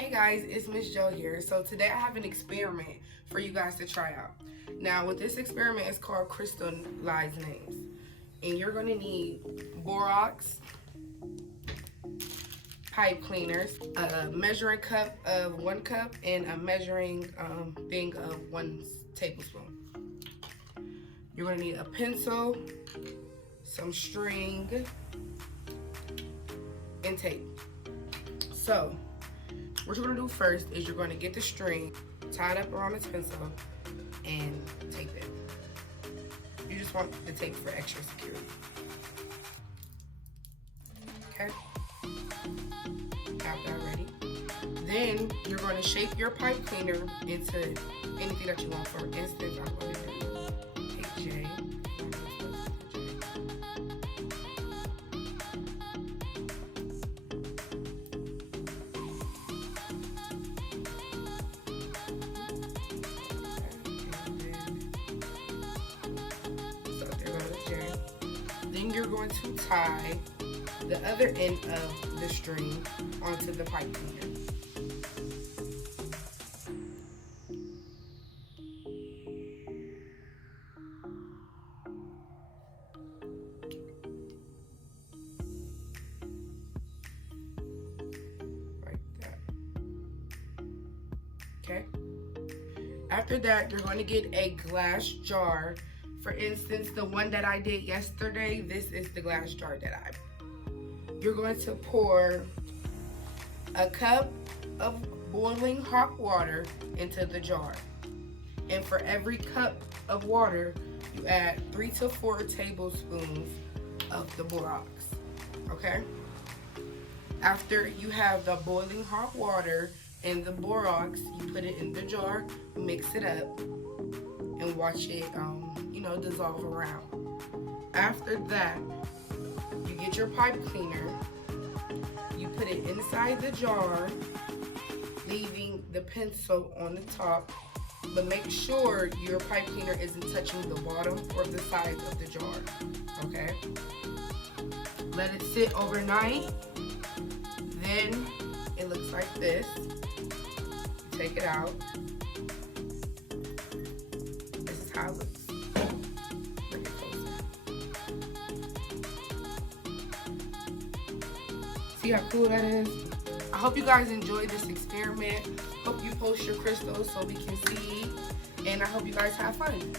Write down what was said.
Hey guys, it's Miss Jo here. So today I have an experiment for you guys to try out. Now with this experiment, it's called Crystalize Names. And you're gonna need BORAX, pipe cleaners, a measuring cup of 1 cup, and a measuring thing of 1 tablespoon. You're gonna need a pencil, some string, and tape. So what you're gonna do first is you're gonna get the string tied up around its pencil and tape it. You just want the tape for extra security. Okay? Have that ready. Then you're gonna shape your pipe cleaner into anything that you want. For instance, I'm going to do a J. Then you're going to tie the other end of the string onto the pipe cleaner. Like that. Okay? After that, you're going to get a glass jar. For instance, the one that I did yesterday, this is the glass jar that you're going to pour a cup of boiling hot water into the jar. And for every cup of water, you add 3 to 4 tablespoons of the BORAX, okay? After you have the boiling hot water and the BORAX, you put it in the jar, mix it up, and watch it dissolve around. After that, you get your pipe cleaner, you put it inside the jar, leaving the pencil on the top, but make sure your pipe cleaner isn't touching the bottom or the sides of the jar, okay? Let it sit overnight, then it looks like this. Take it out. This is how it looks. See how cool that is? I hope you guys enjoyed this experiment. Hope you post your crystals so we can see. And I hope you guys have fun.